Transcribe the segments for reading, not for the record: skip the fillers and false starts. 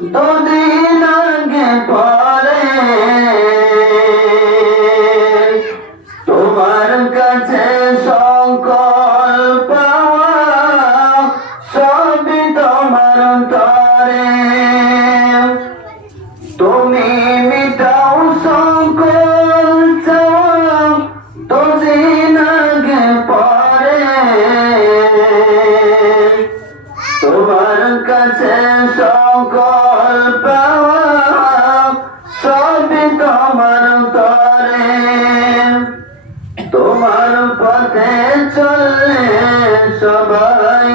দুদিন আগে পরে তোমার কাছে সকল পাওয়া সবই তোমার তরে। তুমি মিটাও সকল চাওয়া দুদিন আগে পরে তোমার কাছে সকল পাওয়া সবই তোমার তরে। তোমার পথে চললে সবাই,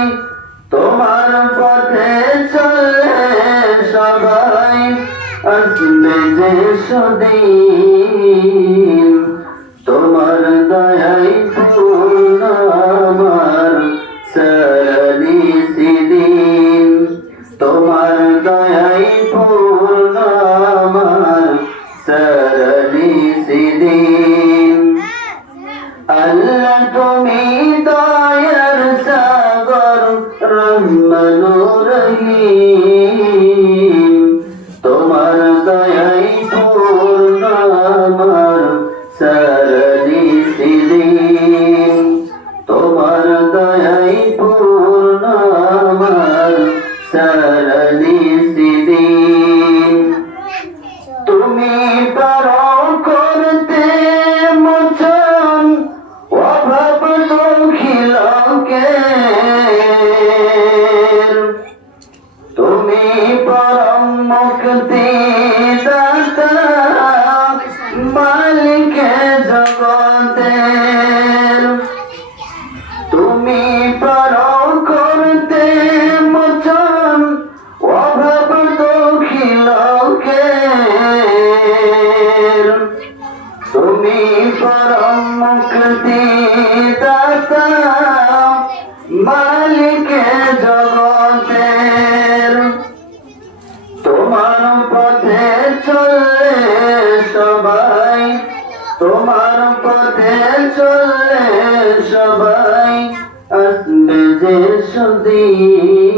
তোমার পথে চললে সবাই আসবে যে সেদিন। তোমার দয়াই পূর্ণ আমার সারানি সেদিন। তোমার দয়াই পূর্ণ আমার সারানি সেদিন। আল্লাহ তুমি দয়ার সাগর রহমানুর রহিম। তোমার দয়াই পূর্ণ আমার সারানি সেদিন। তোমার দয়াই পূর্ণ আমার সারানি সেদিন। তুমি পারো করতে মোচন অভাব দুঃখী লোকের। তুমি পরম মুক্তি দাতা মালিক জগতের। তুমি পারো করতে মোচন অভাব দুঃখী লোকের। তুমি পরম মুক্তি দাতা মালিক জগতের। তোমার পথে চললে সবাই, তোমার পথে চললে সবাই আসবে যে সেদিন।